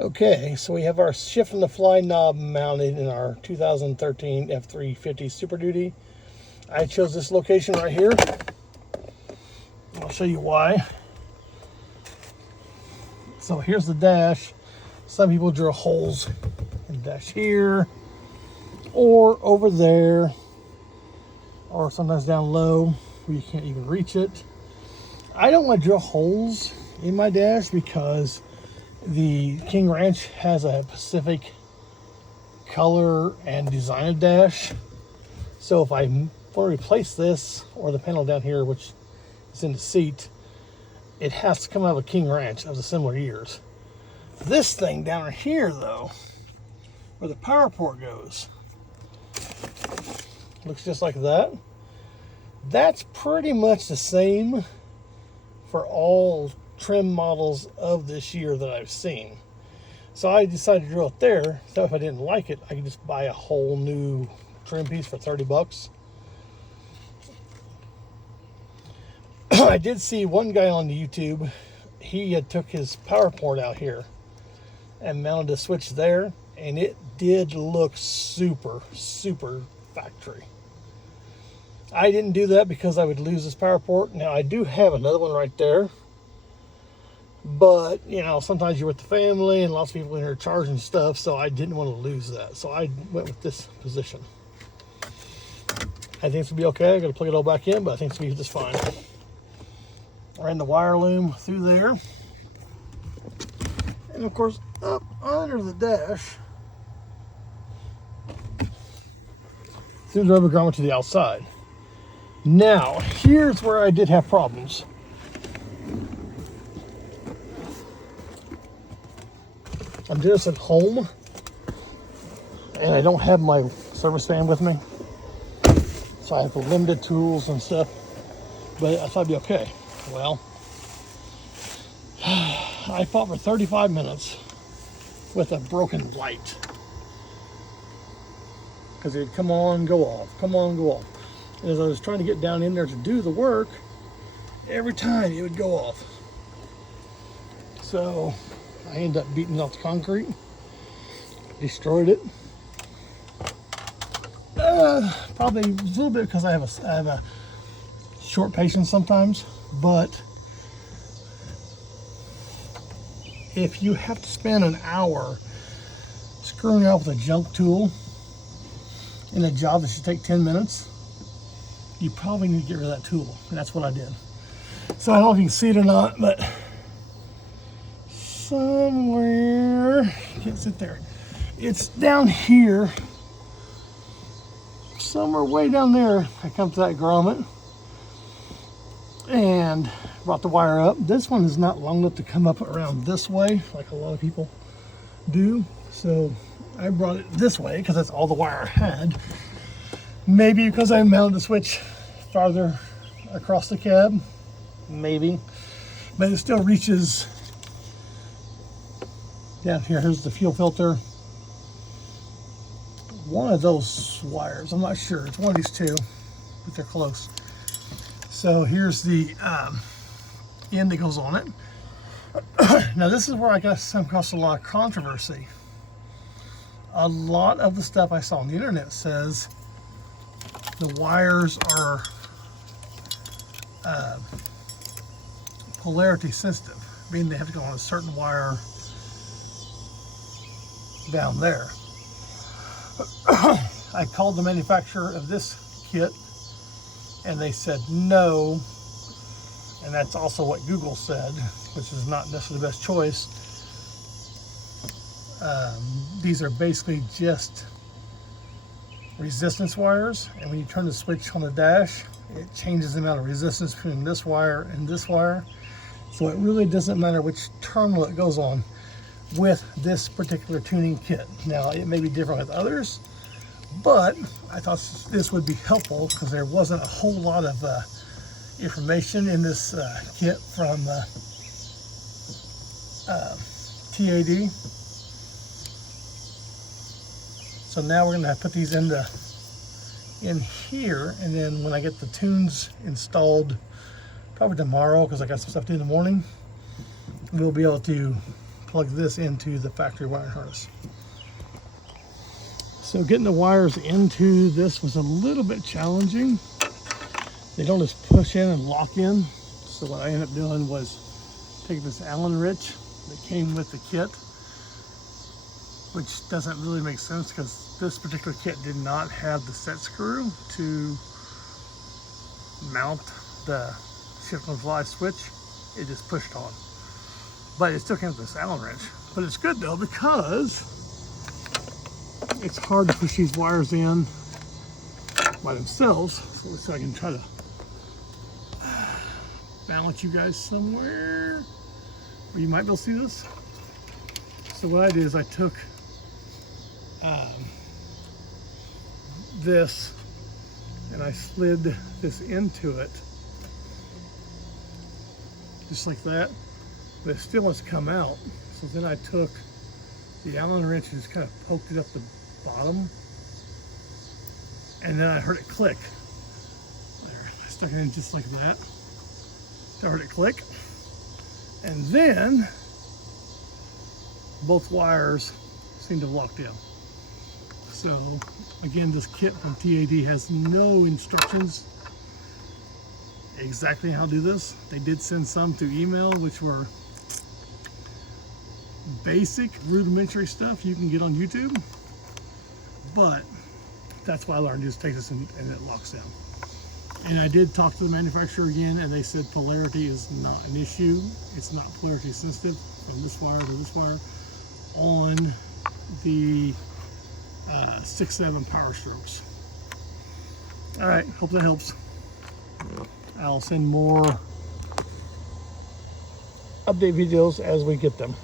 Okay, so we have our shift and the fly knob mounted in our 2013 F350 Super Duty. I chose this location right here. I'll show you why. So here's the dash. Some people drill holes in the dash here, or over there, or sometimes down low where you can't even reach it. I don't want to drill holes in my dash because the King Ranch has a Pacific color and design of dash. So if I want to replace this or the panel down here, which is in the seat, it has to come out of a King Ranch of the similar years. This thing down here, though, where the power port goes, looks just like that. That's pretty much the same for all trim models of this year that I've seen. So I decided to drill it there, so if I didn't like it, I could just buy a whole new trim piece for 30 bucks. I did see one guy on YouTube, he had took his power port out here and mounted a switch there, and it did look super factory. I didn't do that because I would lose this power port. Now I do have another one right there, but you know, sometimes you're with the family and lots of people in here charging stuff, so I didn't want to lose that. So I went with this position. I think it's gonna be okay. I gotta plug it all back in, but I think it's gonna be just fine. Ran the wire loom through there, and of course up under the dash through the rubber grommet to the outside. Now here's where I did have problems. I'm just at home and I don't have my service fan with me, so I have limited tools and stuff, but I thought it'd be okay. Well, I fought for 35 minutes with a broken light because it'd come on, go off, come on, go off. And as I was trying to get down in there to do the work, every time it would go off. So I ended up beating it off the concrete, destroyed it. Probably a little bit because I have a short patience sometimes, but if you have to spend an hour screwing out with a junk tool in a job that should take 10 minutes, you probably need to get rid of that tool. And that's what I did. So I don't know if you can see it or not, but somewhere, can't sit there. It's down here, somewhere way down there. I come to that grommet and brought the wire up. This one is not long enough to come up around this way like a lot of people do. So I brought it this way because that's all the wire I had. Maybe because I mounted the switch farther across the cab, maybe, but it still reaches down here. Here's the fuel filter. One of those wires, I'm not sure, it's one of these two, but they're close. So here's the end that goes on it. Now this is where I guess come across a lot of controversy. A lot of the stuff I saw on the internet says the wires are polarity sensitive, meaning they have to go on a certain wire down there. I called the manufacturer of this kit and they said no, and that's also what Google said, which is not necessarily the best choice. These are basically just resistance wires, and when you turn the switch on the dash, it changes the amount of resistance between this wire and this wire. So it really doesn't matter which terminal it goes on with this particular tuning kit. Now it may be different with others, but I thought this would be helpful because there wasn't a whole lot of information in this kit from TAD. So now we're going to put these in here, and then when I get the tunes installed, probably tomorrow because I got some stuff to do in the morning, we'll be able to plug this into the factory wiring harness. So getting the wires into this was a little bit challenging. They don't just push in and lock in. So what I ended up doing was take this Allen wrench that came with the kit, which doesn't really make sense because this particular kit did not have the set screw to mount the shift and fly switch. It just pushed on. But it still came with this Allen wrench. But it's good though because it's hard to push these wires in by themselves. So let's see if I can try to balance you guys somewhere where you might be able to see this. So what I did is I took this and I slid this into it just like that, but it still wants to come out. So then I took the Allen wrench and just kind of poked it up the bottom, and then I heard it click. There, I stuck it in just like that. I heard it click, and then both wires seem to have locked in. So again, this kit from TAD has no instructions exactly how to do this. They did send some through email, which were basic rudimentary stuff you can get on YouTube, but that's why I learned. Just take this and it locks down. And I did talk to the manufacturer again, and they said polarity is not an issue. It's not polarity sensitive from this wire to this wire on the 6-7 power strokes. All right, hope that helps. I'll send more update videos as we get them.